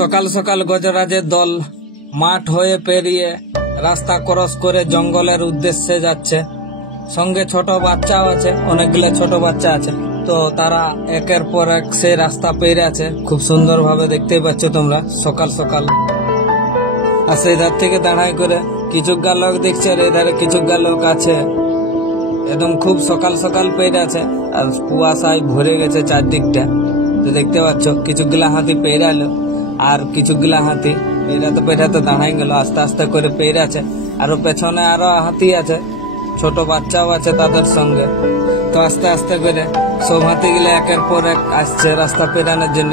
সকাল সকাল গজরাজের দল মাঠ হয়ে পেরিয়ে রাস্তা ক্রস করে জঙ্গলের উদ্দেশ্যে যাচ্ছে। সঙ্গে ছোট বাচ্চাও আছে, অনেকগুলো ছোট বাচ্চা আছে। তো তারা একের পর এক সেই রাস্তা পেরে আছে, খুব সুন্দর ভাবে দেখতে পাচ্ছ তোমরা সকাল সকাল। আর সেই ধার থেকে দাঁড়াই করে কিছু লোক দেখছে, আর এই ধারে কিছু লোক আছে। একদম খুব সকাল সকাল পেরে আছে, আর কুয়াশায় ভরে গেছে চারদিকটা। তো দেখতে পাচ্ছ কিছুগুলা হাতি পেরে এলো, আর কিছুগুলা হাতি পেরাতে দাঁড়াই গেল, আস্তে আস্তে করে পেরে আছে। আরো পেছনে আরো হাতি আছে, ছোট বাচ্চাও আছে তাদের সঙ্গে। তো আস্তে আস্তে করে সব হাতিগুলো একের পর এক আসছে রাস্তা পেরানোর জন্য।